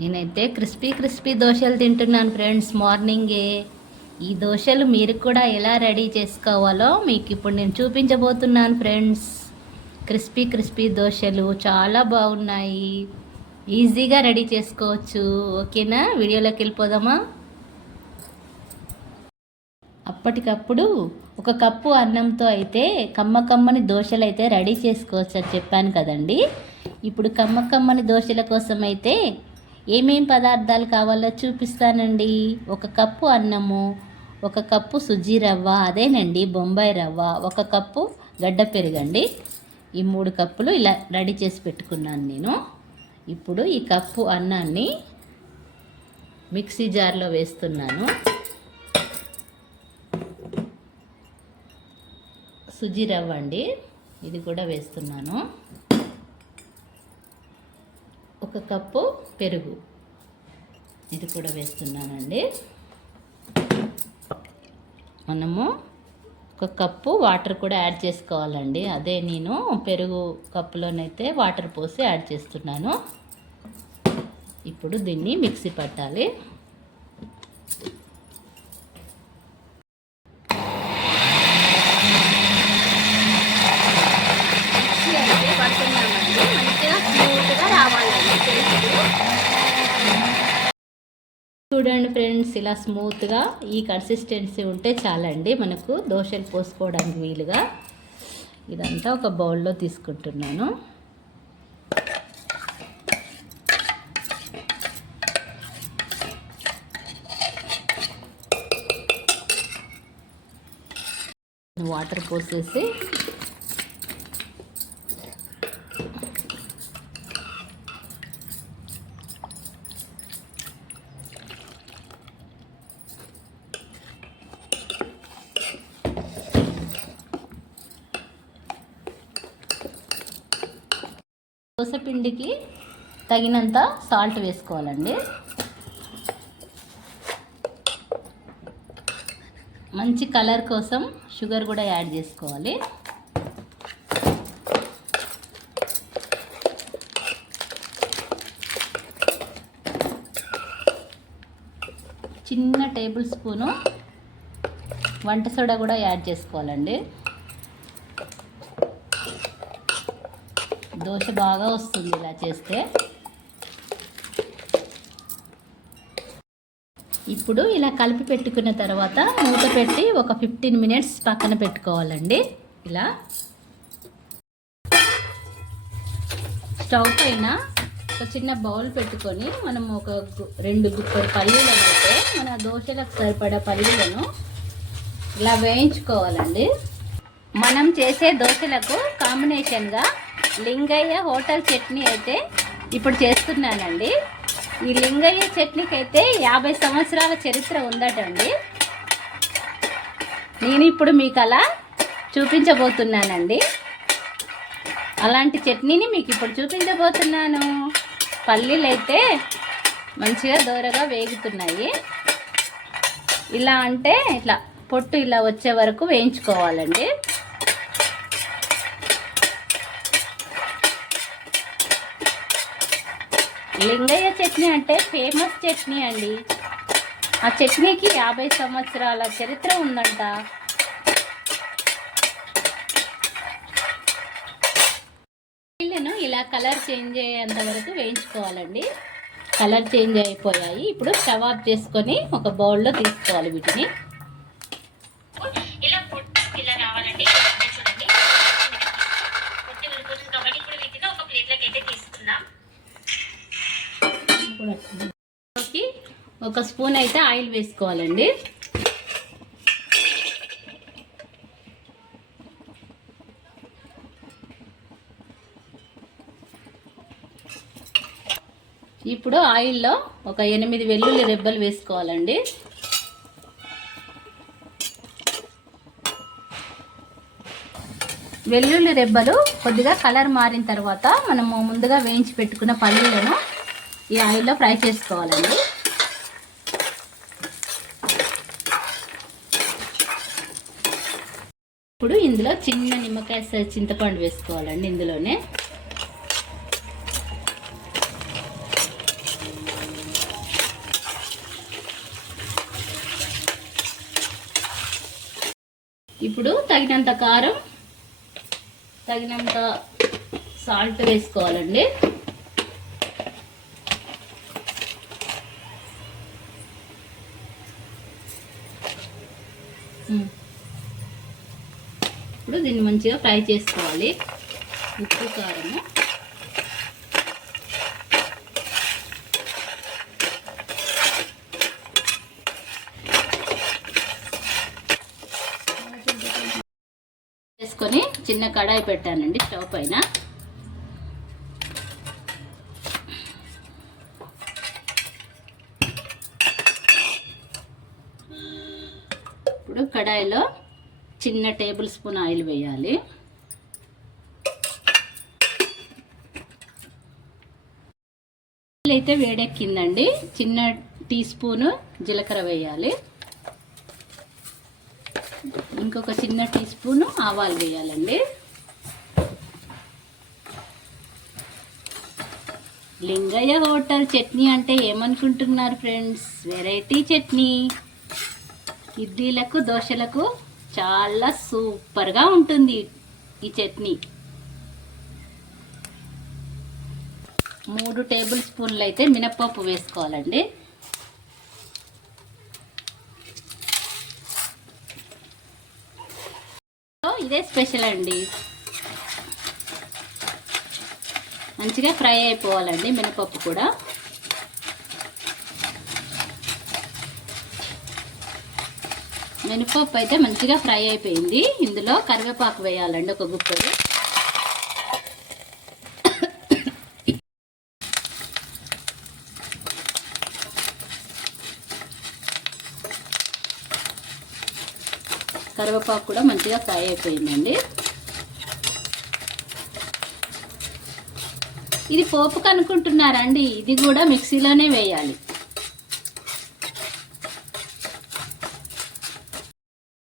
నేనైతే క్రిస్పీ దోశలు తింటున్నాను ఫ్రెండ్స్ మార్నింగే. ఈ దోశలు మీరు కూడా ఎలా రెడీ చేసుకోవాలో మీకు ఇప్పుడు నేను చూపించబోతున్నాను ఫ్రెండ్స్. క్రిస్పీ దోశలు చాలా బాగున్నాయి, ఈజీగా రెడీ చేసుకోవచ్చు. ఓకేనా, వీడియోలోకి వెళ్ళిపోదామా? అప్పటికప్పుడు ఒక కప్పు అన్నంతో అయితే కమ్మని దోశలు అయితే రెడీ చేసుకోవచ్చు అని చెప్పాను కదండి. ఇప్పుడు కమ్మని దోశల కోసం అయితే ఏమేం పదార్థాలు కావాలో చూపిస్తానండి. ఒక కప్పు అన్నము, ఒక కప్పు సుజ్జి రవ్వ, అదేనండి బొంబాయి రవ్వ, ఒక కప్పు గడ్డ పెరుగండి. ఈ 3 కప్పులు ఇలా రెడీ చేసి పెట్టుకున్నాను నేను. ఇప్పుడు ఈ కప్పు అన్నాన్ని మిక్సీ జార్లో వేస్తున్నాను. సుజ్జి రవ్వ అండి, ఇది కూడా వేస్తున్నాను. ఒక కప్పు పెరుగు, ఇది కూడా వేస్తున్నానండి. మనము ఒక కప్పు వాటర్ కూడా యాడ్ చేసుకోవాలండి. అదే నేను పెరుగు కప్పులోనైతే వాటర్ పోసి యాడ్ చేస్తున్నాను. ఇప్పుడు దీన్ని మిక్సీ పట్టాలి. చూడండి ఫ్రెండ్స్, ఇలా స్మూత్గా ఈ కన్సిస్టెన్సీ ఉంటే చాలండి మనకు దోశలు పోసుకోవడానికి వీలుగా. ఇదంతా ఒక బౌల్లో తీసుకుంటున్నాను. వాటర్ పోసేసి దోసపిండికి తగినంత సాల్ట్ వేసుకోవాలండి. మంచి కలర్ కోసం షుగర్ కూడా యాడ్ చేసుకోవాలి. చిన్న టేబుల్ స్పూను వంట సోడా కూడా యాడ్ చేసుకోవాలండి. దోశ బాగా వస్తుంది ఇలా చేస్తే. ఇప్పుడు ఇలా కలిపి పెట్టుకున్న తర్వాత మూత పెట్టి ఒక 15 మినిట్స్ పక్కన పెట్టుకోవాలండి. ఇలా స్టవ్ పైన ఒక చిన్న బౌల్ పెట్టుకొని మనం ఒక 2 గుప్పెడు పల్లీలను అయితే మన దోశలకు సరిపడా పల్లీలను ఇలా వేయించుకోవాలండి. మనం చేసే దోశలకు కాంబినేషన్గా లింగయ్య హోటల్ చట్నీ అయితే ఇప్పుడు చేస్తున్నానండి. ఈ లింగయ్య చట్నీకి అయితే 50 సంవత్సరాల చరిత్ర ఉందటండి. నేను ఇప్పుడు మీకు అలా చూపించబోతున్నానండి. అలాంటి చట్నీని మీకు ఇప్పుడు చూపించబోతున్నాను. పల్లీలు అయితే మంచిగా దోరగా వేగుతున్నాయి. ఇలా అంటే ఇట్లా పొట్టు ఇలా వచ్చే వరకు వేయించుకోవాలండి. లింగయ్య చట్నీ అంటే ఫేమస్ చట్నీ అండి. ఆ చట్నీకి 50 సంవత్సరాల చరిత్ర ఉందంట. పల్లీలను ఇలా కలర్ చేంజ్ అయ్యేంత వరకు వేయించుకోవాలండి. కలర్ చేంజ్ అయిపోయాయి. ఇప్పుడు స్టవ్ ఆఫ్ చేసుకొని ఒక బౌల్లో తీసుకోవాలి వీటిని. ఒక స్పూన్ అయితే ఆయిల్ వేసుకోవాలండి. ఇప్పుడు ఆయిల్లో ఒక 8 వెల్లుల్లి రెబ్బలు వేసుకోవాలండి. వెల్లుల్లి రెబ్బలు కొద్దిగా కలర్ మారిన తర్వాత మనము ముందుగా వేయించి పెట్టుకున్న పల్లీలను ఈ ఆయిల్లో ఫ్రై చేసుకోవాలండి. ఇప్పుడు ఇందులో చిన్న నిమ్మకాయ సైజ్ చింతపండు వేసుకోవాలండి. ఇందులోనే ఇప్పుడు తగినంత కారం, తగినంత సాల్ట్ వేసుకోవాలండి. ఇప్పుడు దీన్ని మంచిగా ఫ్రై చేసుకోవాలి. ఉప్పు, కారము, వేసుకొని చిన్న కడాయి పెట్టానండి స్టవ్ పైన. ఇప్పుడు కడాయిలో చిన్న టేబుల్ స్పూన్ ఆయిల్ వేయాలి. ఆయిల్ అయితే వేడెక్కిందండి. చిన్న టీ స్పూను జీలకర్ర వేయాలి. ఇంకొక చిన్న టీ స్పూను ఆవాలు వేయాలండి. లింగయ్య హోటల్ చట్నీ అంటే ఏమనుకుంటున్నారు ఫ్రెండ్స్? వెరైటీ చట్నీ. ఇడ్లీలకు, దోశలకు చాలా సూపర్గా ఉంటుంది ఈ చట్నీ. 3 టేబుల్ స్పూన్లు అయితే మినప్పప్పు వేసుకోవాలండి. ఇదే స్పెషల్ అండి. మంచిగా ఫ్రై అయిపోవాలండి మినపప్పు కూడా. మినపప్పు అయితే మంచిగా ఫ్రై అయిపోయింది. ఇందులో కరివేపాకు వేయాలండి, ఒక గుప్పెడు. కరివేపాకు కూడా మంచిగా ఫ్రై అయిపోయిందండి. ఇది పోపుకు అనుకుంటున్నారా అండి? ఇది కూడా మిక్సీలోనే వేయాలి.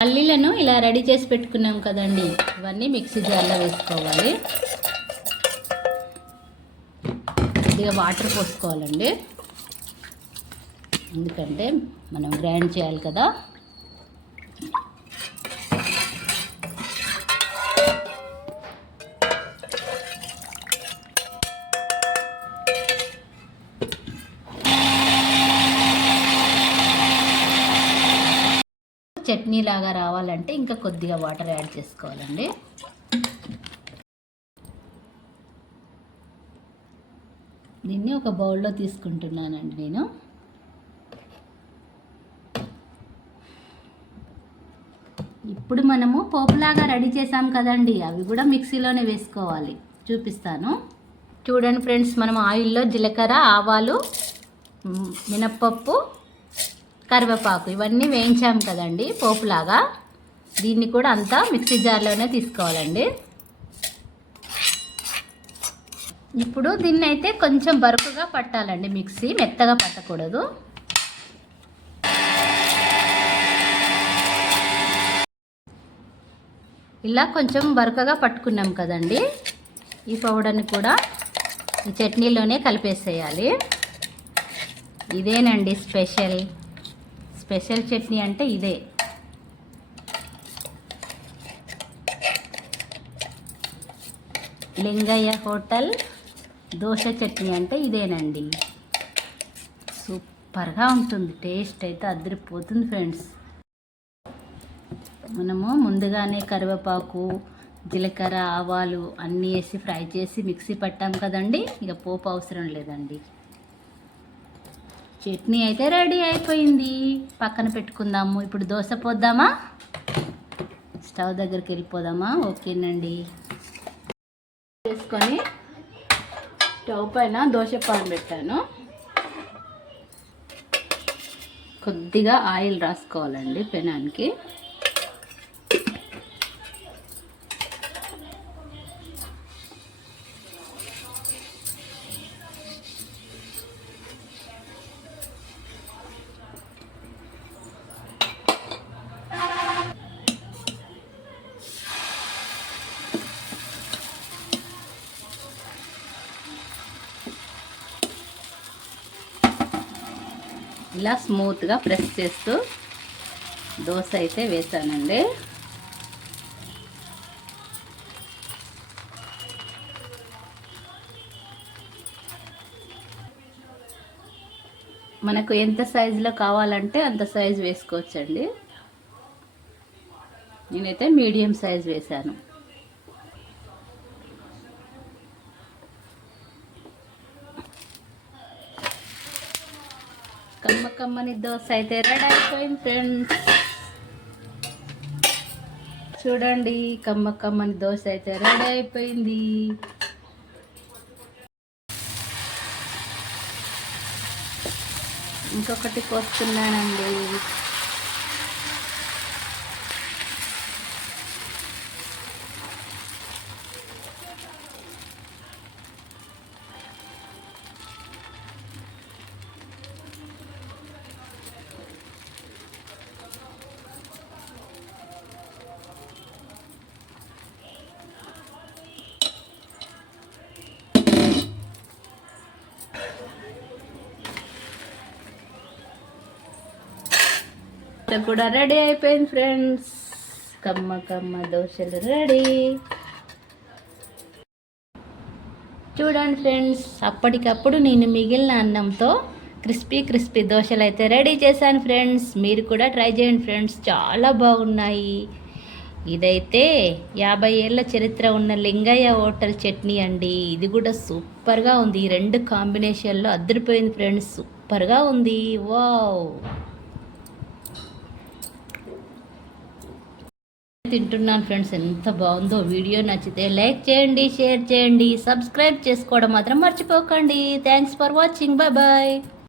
పల్లీలను ఇలా రెడీ చేసి పెట్టుకున్నాం కదండి, ఇవన్నీ మిక్సీ జార్లో వేసుకోవాలి. కొద్దిగా వాటర్ పోసుకోవాలండి, ఎందుకంటే మనం గ్రైండ్ చేయాలి కదా. చట్నీ లాగా రావాలంటే ఇంకా కొద్దిగా వాటర్ యాడ్ చేసుకోవాలండి. దీన్ని ఒక బౌల్లో తీసుకుంటున్నానండి నేను. ఇప్పుడు మనము పోపులాగా రెడీ చేసాం కదండి, అవి కూడా మిక్సీలోనే వేసుకోవాలి. చూపిస్తాను చూడండి ఫ్రెండ్స్. మనం ఆయిల్లో జీలకర్ర, ఆవాలు, మినప్పప్పు, కరివేపాకు ఇవన్నీ వేయించాం కదండి పోపులాగా. దీన్ని కూడా అంతా మిక్సీ జార్లోనే తీసుకోవాలండి. ఇప్పుడు దీన్ని అయితే కొంచెం బరుకుగా పట్టాలండి మిక్సీ, మెత్తగా పట్టకూడదు. ఇలా కొంచెం బరుకగా పట్టుకున్నాం కదండి, ఈ పౌడర్ని కూడా ఈ చట్నీలోనే కలిపేసేయాలి. ఇదేనండి స్పెషల్ చట్నీ అంటే ఇదే. లింగయ్య హోటల్ దోశ చట్నీ అంటే ఇదేనండి. సూపర్గా ఉంటుంది, టేస్ట్ అయితే అదిరిపోతుంది ఫ్రెండ్స్. మనము ముందుగానే కరివేపాకు, జీలకర్ర, ఆవాలు అన్నీ వేసి ఫ్రై చేసి మిక్సీ పట్టాం కదండి, ఇక పోపు అవసరం లేదండి. చట్నీ అయితే రెడీ అయిపోయింది, పక్కన పెట్టుకుందాము. ఇప్పుడు దోశ పోద్దామా? స్టవ్ దగ్గరికి వెళ్ళిపోదామా? ఓకేనండి. వేసుకొని స్టవ్ పైన దోశ పాన్ పెట్టాను. కొద్దిగా ఆయిల్ రాసుకోవాలండి పెనానికి. ఇలా స్మూత్గా ప్రెస్ చేస్తూ దోశ అయితే వేసానండి. మనకు ఎంత సైజులో కావాలంటే అంత సైజు వేసుకోవచ్చండి. నేనైతే మీడియం సైజ్ వేశాను. కమ్మని దోశ అయితే రెడీ అయిపోయింది ఫ్రెండ్స్. చూడండి, కమ్మని దోశ అయితే రెడీ అయిపోయింది. ఇంకొకటి కోస్తున్నానండి. కూడా రెడీ అయిపోయింది ఫ్రెండ్స్. కమ్మ దోశలు రెడీ. చూడండి ఫ్రెండ్స్, అప్పటికప్పుడు నేను మిగిలిన అన్నంతో క్రిస్పీ దోశలు అయితే రెడీ చేశాను ఫ్రెండ్స్. మీరు కూడా ట్రై చేయండి ఫ్రెండ్స్, చాలా బాగున్నాయి. ఇదైతే 50 ఏళ్ళ చరిత్ర ఉన్న లింగయ్య హోటల్ చట్నీ అండి. ఇది కూడా సూపర్గా ఉంది. ఈ రెండు కాంబినేషన్లో అదిరిపోయింది ఫ్రెండ్స్, సూపర్గా ఉంది. వావ్, తింటున్నాను ఫ్రెండ్స్, ఎంత బాగుందో. వీడియో నచ్చితే లైక్ చేయండి, షేర్ చేయండి, సబ్స్క్రైబ్ చేసుకోవడం మాత్రం మర్చిపోకండి. Thanks for watching. Bye bye.